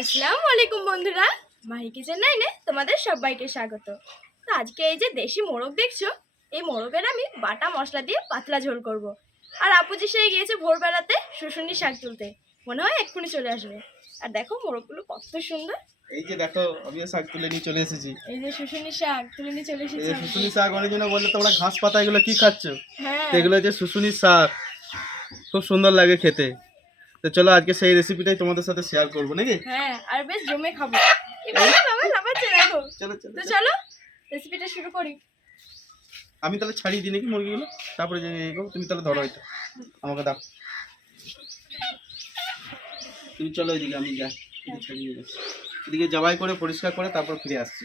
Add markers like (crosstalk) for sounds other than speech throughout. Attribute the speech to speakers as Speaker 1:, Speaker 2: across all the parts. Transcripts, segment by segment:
Speaker 1: আসসালামু আলাইকুম বন্ধুরা মাহি কিচেন নাইনে তোমাদের সবাইকে স্বাগত। তো আজকে এই যে দেশি মোরগ দেখছ এই মোরগের আমি বাটা মশলা দিয়ে পাতলা ঝোল করব। আর আপুজি সেই গিয়েছে ভোরবেলাতে শুশুনি শাক তুলতে মনে হয় এক্ষুনি চলে আসবে। আর দেখো মোরগগুলো কত সুন্দর।
Speaker 2: এই যে দেখো আমিও শাক তুলে নিয়ে চলে এসেছি।
Speaker 1: এই যে শুশুনি শাক তুলে নিয়ে চলে এসেছি
Speaker 2: যে শুশুনি শাক অনেক জন্য বললে তোমরা ঘাস পাতা এগুলো কি খাচ্ছ?
Speaker 1: হ্যাঁ।
Speaker 2: এগুলো হচ্ছে শুশুনি শাক। খুব সুন্দর লাগে খেতে। তো চলো আজকে সেই রেসিপিটাই তোমাদের সাথে শেয়ার করব নাকি?
Speaker 1: হ্যাঁ আর বেশ জমে খাব।
Speaker 2: চলো চলো
Speaker 1: তো
Speaker 2: চলো।
Speaker 1: রেসিপিটা শুরু করি।
Speaker 2: আমি তাহলে ছাড়িয়ে দিই নাকি মুরগিগুলো? তারপরে তুমি তাহলে ধরো এটা। আমাকে দাও। তুমি চলো ওইদিকে আমি যাই। এদিকে ছাড়িয়ে যাচ্ছি। এদিকে জবাই করে পরিষ্কার করে তারপর ফিরে আসছি।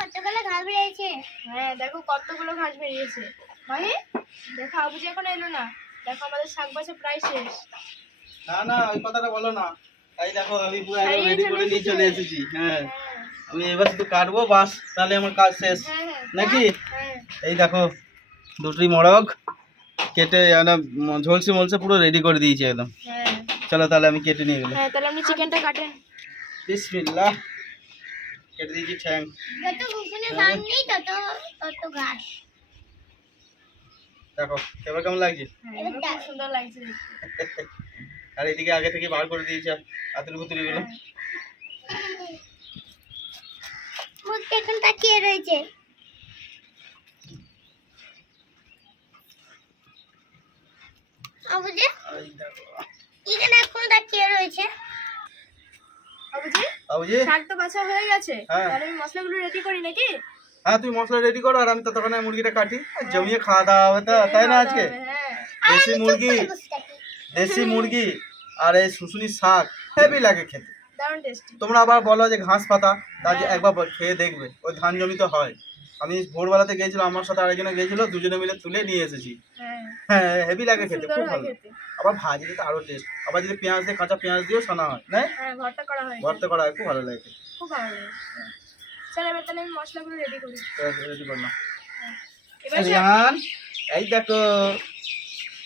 Speaker 3: কতগুলো ঘাস বেরিয়েছে?
Speaker 1: হ্যাঁ দেখো কতগুলো ঘাস বেরিয়েছে। মাহি দেখো আবুজি এখন এলো না। দেখো আমাদের শাক বাসা প্রায় শেষ।
Speaker 2: না না ওই কথাটা বলো না। এই দেখো আমি পুরো একদম রেডি করে নিয়ে চলে এসেছি। হ্যাঁ।
Speaker 1: হ্যাঁ।
Speaker 2: আমি এবার শুধু কাটবো বাস তাহলে আমার কাজ শেষ।
Speaker 1: হ্যাঁ হ্যাঁ।
Speaker 2: নাকি?
Speaker 1: হ্যাঁ।
Speaker 2: এই দেখো দুটি মোরগ কেটে ঝলসে মলসে পুরো রেডি করে দিয়েছি একদম।
Speaker 1: হ্যাঁ।
Speaker 2: চলো তাহলে আমি কেটে নিয়ে গেলাম।
Speaker 1: হ্যাঁ তাহলে আপনি চিকেনটা কাটেন
Speaker 2: বিসমিল্লাহ। কেটে দিয়েছি ঠ্যাং।
Speaker 3: যত ঘুষণে ঘাস নেই তত তত ঘাস।
Speaker 2: দেখো এবার কেমন লাগছে?
Speaker 1: হ্যাঁ সুন্দর লাগছে
Speaker 2: আর এদিকে আগে থেকে বার করে দিয়েছি আতুরি পুতুরি গুলো
Speaker 3: এখন তাকিয়ে রয়েছে। আবুজি? এখানে এখনও তাকিয়ে রয়েছে।
Speaker 1: আবুজি? শাক তো বাছা হয়ে গেছে।
Speaker 2: হ্যাঁ।
Speaker 1: তাহলে আমি মশলাগুলো রেডি করি নাকি?
Speaker 2: হ্যাঁ তুমি মশলা রেডি করো আর আমি ততক্ষণে মুরগিটা কাটি। জমিয়ে খাওয়া দাওয়া হবে তো তাই না আজকে?
Speaker 1: হ্যাঁ
Speaker 2: দেশি মুরগি দেশি মুরগি আর এই শুশুনি শাক হেভি লাগে খেতে। তোমরা আবার বলো যে ঘাস পাতা তা যে
Speaker 1: হ্যাঁ।
Speaker 2: একবার খেয়ে দেখবে ওই ধান জমিতে হয়। আমি ভোরবেলাতে গিয়েছিলাম আমার সাথে আরেকজনে গিয়েছিল দুজনে মিলে তুলে নিয়ে এসেছি।
Speaker 1: হ্যাঁ।
Speaker 2: হ্যাঁ হেভি লাগে খেতে খুব ভালো। আবার ভাজি দিতে আরও টেস্ট আবার যদি পেঁয়াজ দিয়ে কাঁচা পেঁয়াজ দিয়েও শোনা হয় না
Speaker 1: হ্যাঁ ভর্তা করা হয়
Speaker 2: ভর্তা করা হয় খুব ভালো লাগে
Speaker 1: খুব ভালো লাগে। এবার তাহলে আমি মশলাগুলো রেডি করি।
Speaker 2: তো রেডি রিয়ান এই দেখো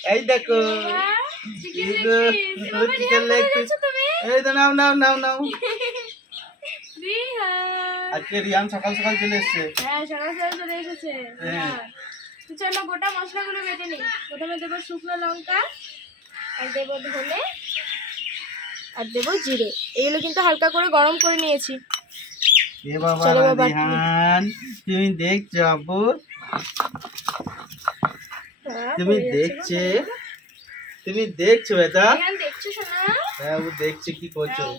Speaker 2: এই দেখো। এই তো নাও নাও নাও নাও। (laughs)
Speaker 1: রিহান।
Speaker 2: আজকে রিয়ান সকাল সকাল চলে এসছে।
Speaker 1: হ্যাঁ, সকাল সকাল চলে এসেছে।
Speaker 2: হ্যাঁ।
Speaker 1: চলো গোটা মশলাগুলো বেটে নিই। প্রথমে দেবো শুকনো লঙ্কা আর দেবো ধনে আর দেবো জিরে। এগুলো কিন্তু হালকা করে গরম করে নিয়েছি।
Speaker 2: এ বাবা
Speaker 1: চলো
Speaker 2: তুমি দেখছ আপু
Speaker 1: হ্যাঁ,
Speaker 2: তুমি দেখছে? তুমি দেখছ
Speaker 1: দেখছ শোনা?
Speaker 2: হ্যাঁ ও দেখছে কি করছ।
Speaker 1: হ্যাঁ,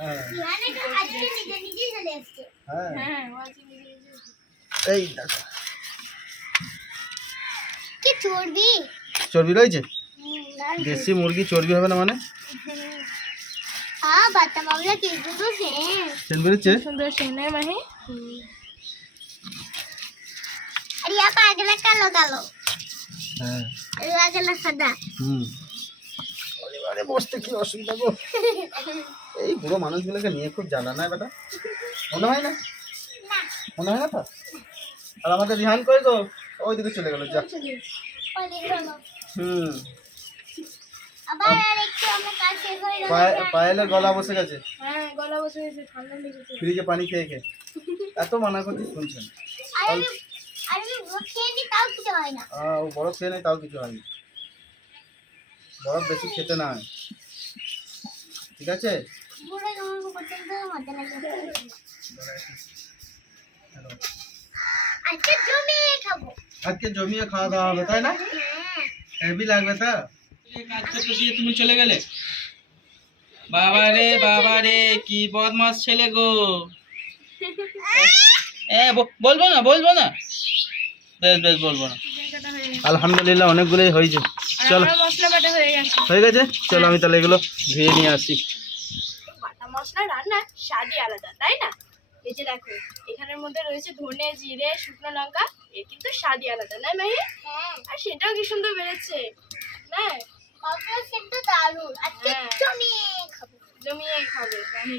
Speaker 2: হ্যাঁ।
Speaker 3: মানে আজকে নিজে নিজে চলে এসছে
Speaker 2: হ্যাঁ।
Speaker 1: হ্যাঁ ও আজকে নিজে নিজে এসেছে।
Speaker 2: এই
Speaker 3: কি চর্বি?
Speaker 2: চর্বি রয়েছে? দেশি মুরগি চর্বি হবে না মানে?
Speaker 3: পাগলা কালো কালো
Speaker 2: হ্যাঁ
Speaker 3: ইয়া গেলা সাদা
Speaker 2: হুম এবারে বসতে কি অসুবিধা গো এই বুড়ো মানুষগুলোকে নিয়ে খুব জ্বালা না বেটা মনে হয় না মনে হয় না তো আর আমাদের রিহান কই গো ওই দিকে চলে গেল যা হুম পায়েলের গলা বসে গেছে।
Speaker 1: হ্যাঁ গলা বসে গেছে ঠান্ডা লেগেছে।
Speaker 2: ফ্রিজে পানি খেয়ে খেয়ে। এত মানা করছি শুনছেন? বরফ খেয়ে নেই তাও কিছু হয়নি। বরফ বেশি খেতে না। ঠিক আছে?
Speaker 3: জমিয়ে
Speaker 2: আজকে জমিয়ে খাওয়া দাওয়া হবে তাই না?
Speaker 3: হ্যাঁ।
Speaker 2: হেভি লাগবে তা? কাজ করতে দিয়ে তুমি চলে গেলে? বাবা রে বাবা রে কি বদমাস ছেলে গো। এ বলব না বলব না? বেশ বেশ বলব না। আলহামদুলিল্লাহ অনেকগুলোই হয়েছে। চলো।
Speaker 1: হয়ে গেছে।
Speaker 2: চলো আমি তাহলে এগুলো ধুয়ে নিয়ে আসি।
Speaker 1: বাটা মশলা রান্নার স্বাদই আলাদা তাই না? এই যে দেখো এখানের মধ্যে রয়েছে ধনে জিরে শুকনো লঙ্কা এর কিন্তু স্বাদই আলাদা না মাহি
Speaker 3: হ্যাঁ।
Speaker 1: আর সেটাও কি সুন্দর বেড়েছে না?
Speaker 3: কত সেদ্ধ দারুণ। আজকে
Speaker 1: হ্যাঁ।
Speaker 3: জমিয়ে খাব।
Speaker 1: জমিয়ে খাবে মাহি।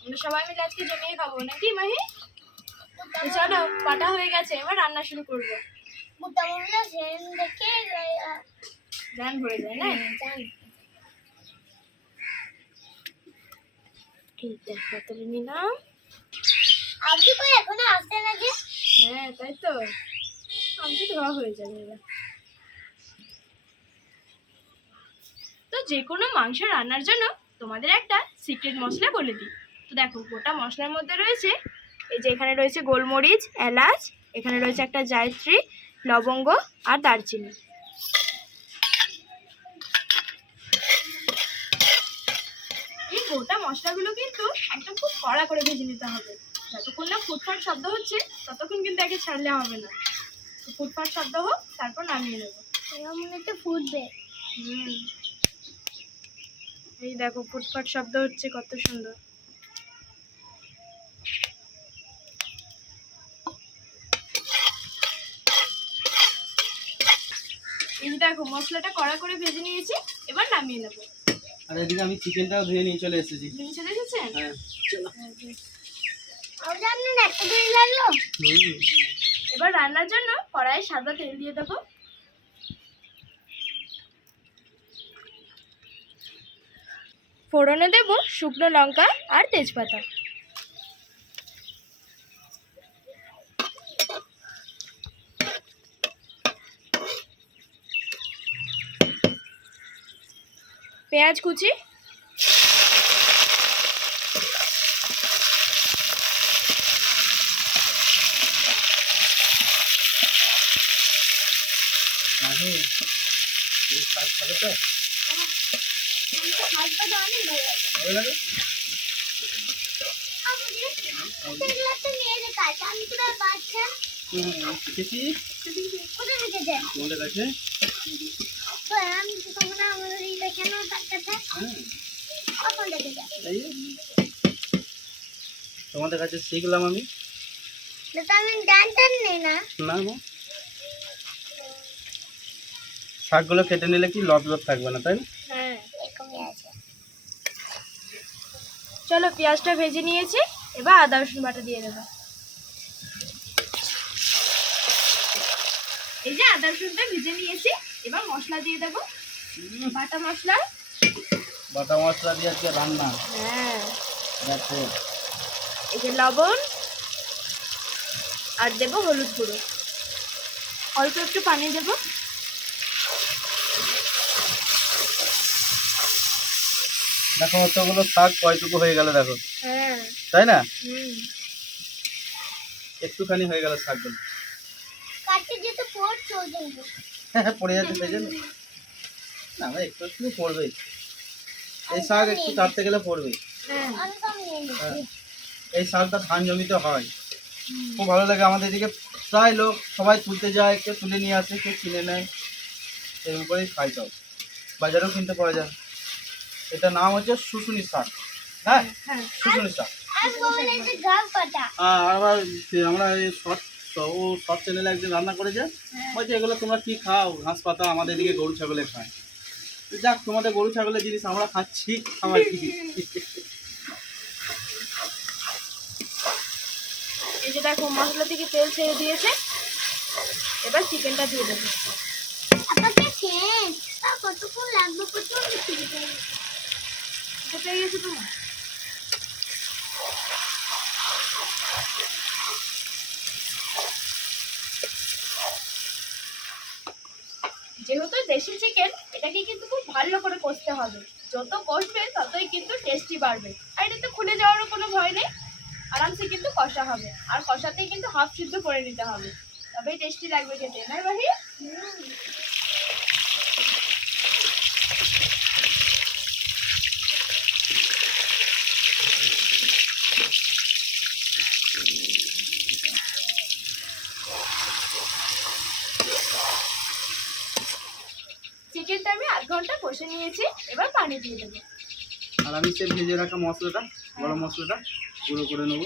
Speaker 1: আমরা সবাই মিলে আজকে জমিয়ে খাব নাকি মাহি? তো চলো বাটা হয়ে গেছে এবার রান্না শুরু করব।
Speaker 3: মোটা মোটা দেখে
Speaker 1: ধ্যান ভরে যায় না?
Speaker 3: জানি
Speaker 1: এই দেখো তুলে নিলাম।
Speaker 3: আপনি কই এখনও আসছে না যে?
Speaker 1: হ্যাঁ তাই তো। আমি ধোয়া হয়ে যাবে এবার। তো যে কোনো মাংস রান্নার জন্য তোমাদের একটা সিক্রেট মশলা বলে দিই। তো দেখো গোটা মশলার মধ্যে রয়েছে এই যে এখানে রয়েছে গোলমরিচ এলাচ এখানে রয়েছে একটা জায়ত্রী লবঙ্গ আর দারচিনি। এই গোটা মশলাগুলো কিন্তু একদম খুব কড়া করে ভেজে নিতে হবে। যতক্ষণ না ফুটফাট শব্দ হচ্ছে ততক্ষণ কিন্তু একে ছাড়লে হবে না। ফুটফাট শব্দ হোক তারপর নামিয়ে নেব।
Speaker 3: ফুটবে।
Speaker 1: হুম। এই দেখো ফুটফাট শব্দ হচ্ছে কত সুন্দর। এই দেখো মশলাটা কড়া করে ভেজে নিয়েছি এবার নামিয়ে নেব।
Speaker 2: আর এদিকে আমি চিকেনটাও ধুয়ে নিয়ে চলে এসেছি।
Speaker 1: নিয়ে চলে এসেছেন?
Speaker 2: হ্যাঁ। চলো।
Speaker 3: একটা দিন লাগল?
Speaker 1: এবার রান্নার জন্য কড়াইয়ে সাদা তেল দিয়ে দেবো। ফোড়নে দেবো শুকনো লঙ্কা আর তেজপাতা। পেঁয়াজ কুচি।
Speaker 2: তো? তোমাদের কাছে
Speaker 3: আমি
Speaker 2: শিখলাম আমি।
Speaker 3: আমি জানতাম না
Speaker 2: না গো। শাকগুলো কেটে নিলে কি লব লব থাকবে না, তাই না
Speaker 1: হ্যাঁ
Speaker 3: এরকমই আছে
Speaker 1: চলো পেঁয়াজটা ভেজে নিয়েছি এবার আদা রসুন বাটা দিয়ে দেবো। এই যে আদা রসুনটা ভেজে নিয়েছি এবার মশলা দিয়ে দেবো। বাটা মশলা।
Speaker 2: বাটা মশলা দিয়ে আজকে রান্না।
Speaker 1: হ্যাঁ।
Speaker 2: দেখো।
Speaker 1: এই যে লবণ আর দেবো হলুদ গুঁড়ো। অল্প একটু পানি দেবো।
Speaker 2: দেখো অতগুলো শাক কয়টুকু হয়ে গেল দেখো।
Speaker 1: হ্যাঁ।
Speaker 2: তাই না? একটুখানি হয়ে গেল শাকগুলো। হ্যাঁ হ্যাঁ পড়ে যাচ্ছে সেই জন্য। না আমার একটু একটু পড়বেই এই শাক একটু কাটতে গেলে পড়বেই
Speaker 1: হ্যাঁ।
Speaker 2: এই শাকটা ধান জমিতে হয়। খুব ভালো লাগে আমাদের এদিকে। প্রায় লোক সবাই তুলতে যায় কেউ তুলে নিয়ে আসে কেউ কিনে নেয়। এরকম করেই খাই সব। বাজারেও কিনতে পাওয়া যায়। এটা নাম হচ্ছে শুশুনি শাক। হ্যাঁ?
Speaker 1: হ্যাঁ।
Speaker 2: শুশুনি শাক। আর আবার আমরা এই শর্ট ও শর্ট চ্যানেলে একদিন রান্না করেছে। বলছে এগুলো তোমরা কি খাও? ঘাস পাতা আমাদের এদিকে গরু ছাগলে খায়। তো যাক তোমাদের গরু ছাগলের জিনিস আমরা খাচ্ছি আমার কি
Speaker 1: এই যে দেখো মশলা থেকে তেল ছেড়ে দিয়েছে। এবার চিকেনটা দিয়ে দেবো
Speaker 3: আপনাকে খেন তা কতক্ষণ লাগবে প্রচুর বেশি দিতে হবে।
Speaker 1: পেয়ে তোমার? যেহেতু দেশি চিকেন এটাকে কিন্তু খুব ভালো করে কষতে হবে। যত কষবে, ততই কিন্তু টেস্টি বাড়বে। আর এটাতে খুলে যাওয়ারও কোনো ভয় নেই। আরামসে কিন্তু কষা হবে। আর কষাতেই কিন্তু হাফ সিদ্ধ করে নিতে হবে। তবেই টেস্টি লাগবে খেতে। না বাহি চিকেনটা আমি আধ ঘণ্টা নিয়েছি এবার পানি দিয়ে দেবো।
Speaker 2: আর আমি সে ভেজে রাখা মশলাটা গরম মশলাটা গুঁড়ো করে নেব।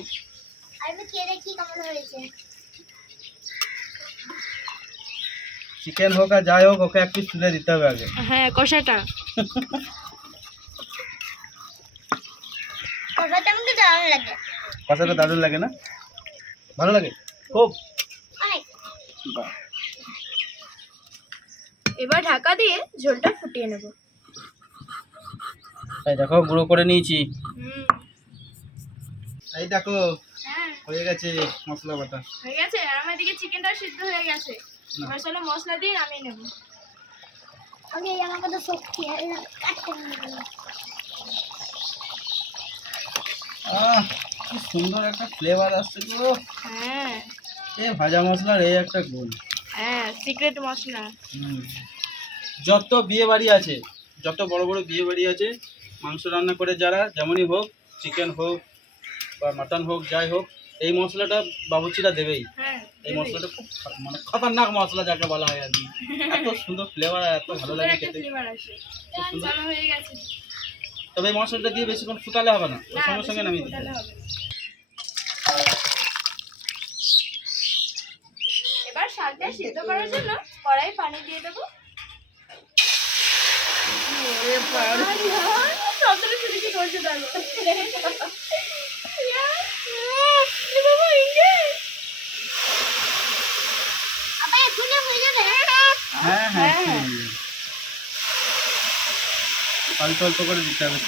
Speaker 3: আমি খেয়ে দেখি কেমন হয়েছে।
Speaker 2: চিকেন হোক আর যাই হোক ওকে এক পিস তুলে দিতে হবে আগে।
Speaker 1: হ্যাঁ কষাটা।
Speaker 3: কষাটা আমাকে দারুণ লাগে।
Speaker 2: কষাটা দারুণ লাগে না? ভালো লাগে? খুব?
Speaker 1: এবার ঢাকা দিয়ে ঝোলটা ফুটিয়ে নেব।
Speaker 2: এই দেখো গুঁড়ো করে নিয়েছি। এই দেখো
Speaker 1: হ্যাঁ।
Speaker 2: হয়ে গেছে মশলা বাটা।
Speaker 1: হয়ে গেছে? আর আমার দিকে চিকেনটা সিদ্ধ হয়ে গেছে। এবার চলো মশলা দিয়ে নামিয়ে নেব।
Speaker 3: আগে আমাকে তো শক্তি আছে কাটতে
Speaker 2: আহ কি সুন্দর একটা ফ্লেভার আসছে গো।
Speaker 1: হ্যাঁ।
Speaker 2: এ ভাজা মশলার এই একটা গুণ।
Speaker 1: হ্যাঁ সিক্রেট মশলা।
Speaker 2: হুম। যত বিয়ে বাড়ি আছে যত বড় বড় বিয়ে বাড়ি আছে মাংস রান্না করে যারা যেমনই হোক চিকেন হোক বা মাটন হোক যাই হোক এই মশলাটা বাবুচিরা দেবেই।
Speaker 1: হ্যাঁ
Speaker 2: এই মশলাটা খুব মানে খতরনাক মশলা যাকে বলা হয় আর কি। এত সুন্দর ফ্লেভার এত ভালো লাগে খেতে। তবে এই মশলাটা দিয়ে বেশিক্ষণ ফুটালে হবে না। সঙ্গে সঙ্গে নামিয়ে দিতে
Speaker 1: এবার শাকটা সিদ্ধ করার জন্য কড়াই পানি দিয়ে দেবো।
Speaker 3: হ্যাঁ,
Speaker 2: হ্যাঁ, হ্যাঁ, করতে অল্প অল্প করে দিতে হবে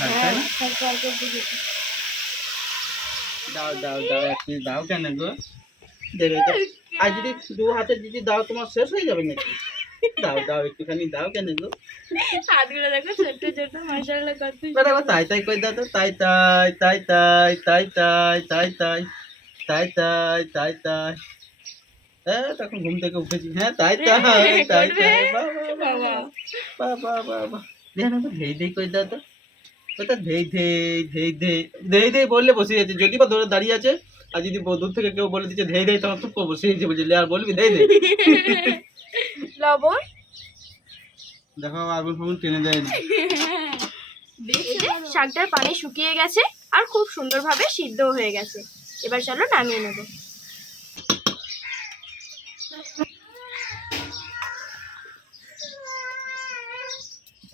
Speaker 2: দাও দাও দাও দাও কেন গো? দেখো আজ যদি দু হাতে যদি দাও তোমার শেষ হয়ে যাবে নাকি? দাও দাও একটুখানি দাও কেন গো
Speaker 1: হাতগুলো দেখো ছোট্ট ছোট্ট মশলা কত
Speaker 2: বেটা তাই তাই কই দাও তো তাই তাই তাই তাই তাই তাই তাই তাই তাই তাই তাই তাই হ্যাঁ তখন ঘুম থেকে উঠেছি হ্যাঁ তাই তাই তাই তাই
Speaker 1: বাবা।
Speaker 2: দেখো না তো ধেই ধেই কই দাও তো ওটা ধেই ধেই ধেই ধেই ধেই ধেই বললে বসে যাচ্ছে যদি বা ধরে দাঁড়িয়ে আছে আর যদি দূর থেকে কেউ বলে দিচ্ছে ধেই ধেই তখন চুপ করে বসে যাচ্ছে বুঝলি আর বলবি ধেই ধেই
Speaker 1: লবণ?
Speaker 2: দেখো আগুন ফাগুন টেনে দেয় না।
Speaker 1: শাকটার পানি শুকিয়ে গেছে আর খুব সুন্দরভাবে সিদ্ধ হয়ে গেছে। এবার চলো নামিয়ে নেব।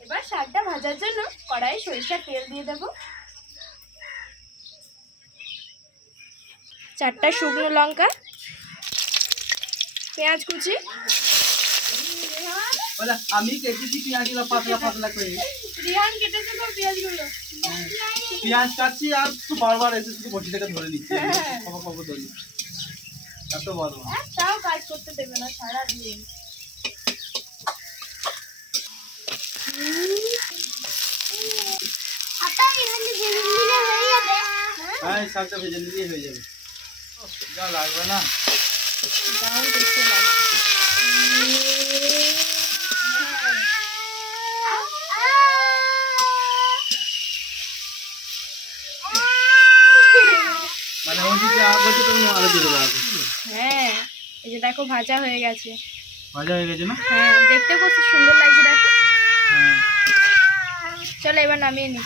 Speaker 1: এবার শাকটা ভাজার জন্য কড়াই সরিষার তেল দিয়ে দেব। চারটা শুকনো লঙ্কা পেঁয়াজ কুচি
Speaker 2: বলে আমি কেটেছি পেঁয়াজগুলো পাতলা পাতলা করে।
Speaker 1: রিহান কেটেছে তো পেঁয়াজগুলো?
Speaker 2: পেঁয়াজ কাটছি আর তুই বারবার এসে শুধু বটি থেকে ধরে নিচ্ছি। খবর খবর ধরি। এত বড়
Speaker 1: তাও কাজ করতে দেবে না সারা দিন।
Speaker 3: হয়ে
Speaker 2: হ্যাঁ শাকটা ভেজে নিলেই হয়ে যাবে। যা লাগবে না
Speaker 1: দারুণ দেখতে লাগে
Speaker 2: মানে তখন আরও দিয়ে দেবো
Speaker 1: হ্যাঁ এই যে দেখো ভাজা হয়ে গেছে।
Speaker 2: ভাজা হয়ে গেছে না?
Speaker 1: হ্যাঁ দেখতে কত সুন্দর লাগছে দেখো।
Speaker 2: হ্যাঁ।
Speaker 1: চলো এবার নামিয়ে নি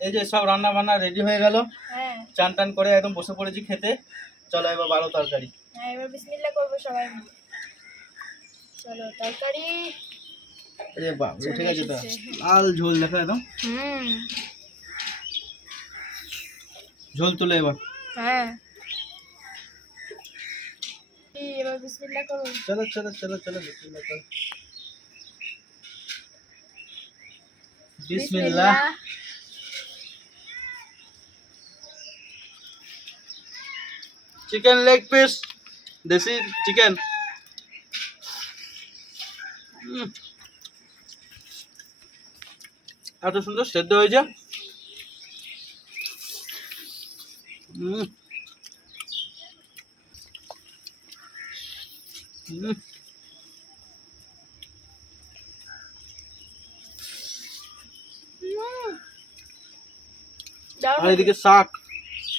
Speaker 2: এই যে সব রান্না বান্না রেডি হয়ে গেল।
Speaker 1: হ্যাঁ।
Speaker 2: চান টান করে একদম বসে পড়েছি খেতে। চলো এবার বারো তরকারি।
Speaker 1: হ্যাঁ এবার বিসমিল্লা করব সবাই মিলে। চলো তরকারি।
Speaker 2: যে বাপ উঠে গেছে তো। লাল ঝোল দেখো একদম।
Speaker 1: হুম।
Speaker 2: ঝোল তুলে এবার
Speaker 1: হ্যাঁ এই, এবার বিসমিল্লা করো
Speaker 2: চলো চলো চলো চলো বিসমিল্লাহ করো। বিসমিল্লাহ চিকেন লেগ পিস দেশি চিকেন এত সুন্দর সেদ্ধ হয়েছে উম। উম।
Speaker 1: দারুণ
Speaker 2: আর এদিকে শাক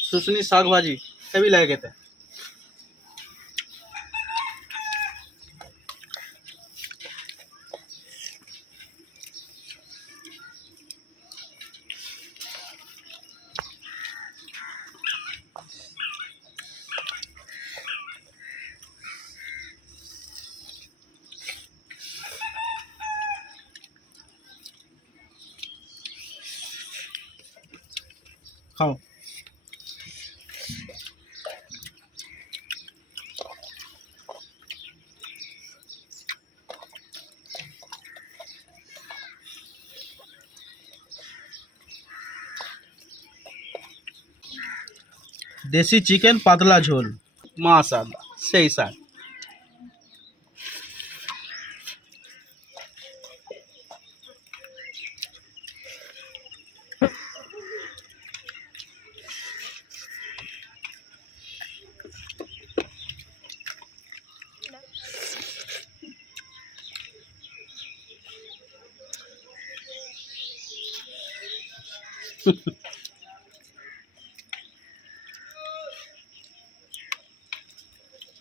Speaker 2: শুশুনি শাক ভাজি হেভি লাগে খেতে खाओ देसी चिकन पतला झोल। माशाला सही साथ।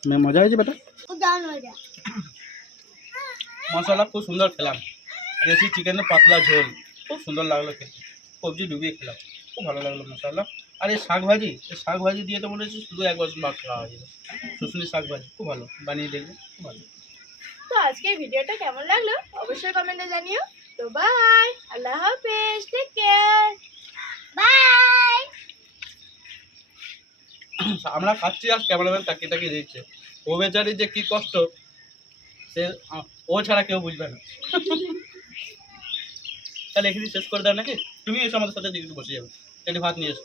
Speaker 2: মে মজা হয়েছে
Speaker 3: হয়ে যা
Speaker 2: মশলা খুব সুন্দর খেলাম। দেশি চিকেনের পাতলা ঝোল খুব সুন্দর লাগল খেতে। সবজি ডুবিয়ে খেলাম। খুব ভালো লাগল মশলা। আর এই শাক ভাজি এই শাক ভাজি দিয়ে তো মনে হচ্ছে শুধু এক বছর ভাত খাওয়া হয়ে যাবে। শুশুনি শাক ভাজি খুব ভালো। বানিয়ে দেখবে খুব ভালো।
Speaker 1: তো আজকে ভিডিওটা কেমন লাগল? অবশ্যই কমেন্টে জানিও। তো বাই আল্লাহ হাফেজ টেক কেয়ার
Speaker 3: বাই।
Speaker 2: আমরা খাচ্ছি আর ক্যামেরাম্যান তাকিয়ে তাকিয়ে দেখছে। ও বেচারি যে কি কষ্ট, সে ও ছাড়া কেউ বুঝবে না। তাহলে এখানে শেষ করে দাও নাকি? তুমি এসে আমাদের সাথে একটু বসে যাবে। একটু ভাত নিয়ে এসো।